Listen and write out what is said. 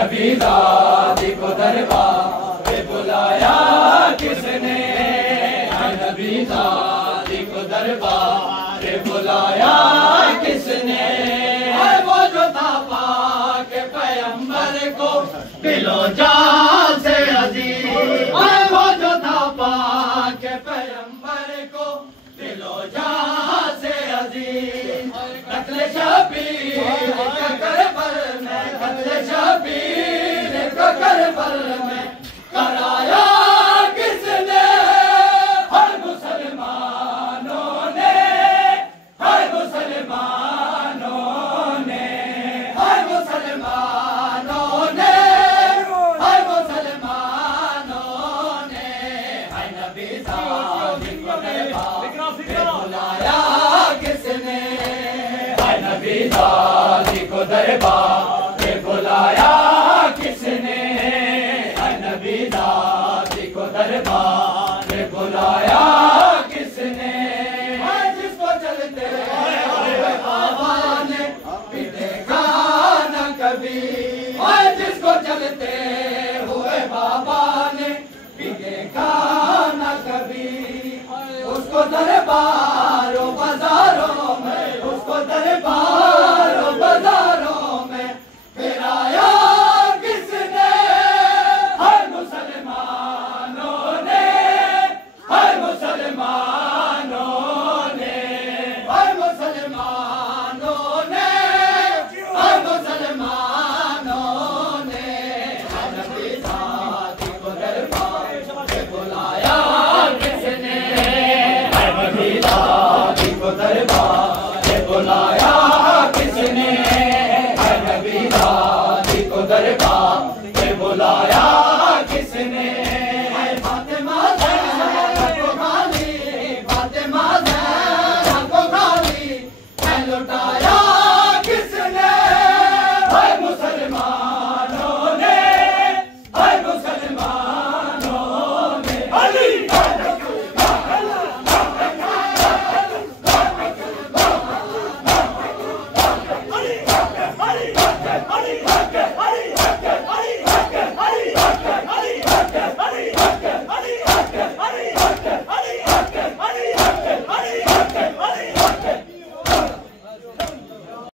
नबी दादी को दरबार पे बुलाया किसने, है नबी दादी को दरबार पे बुलाया किसने। वो जो था पाक पैगंबर को दिलो जान से अजीज, वो जो था पाक पैगंबर को दिलो जान से अजीज। कत्ल शबीर का करबल में, कत्ल शबीर का करबल में कराया किसने, हर मुसलमानों ने, हर मुसलमानों ने, हर मुसलमानों ने, हर मुसलमानों ने, है नबी दादी को दरबार पे बुलाया किसने, है नबी दादी को दरबार पे बुलाया किसने, है नबी दादी को दरबार पे बुलाया किसने। जिसको चलते हुए बाबा ने भी देखा न कभी, जिसको चलते हुए बाबा ने भी देखा न कभी, उसको दरबारों बाजारों में, उसको दरबार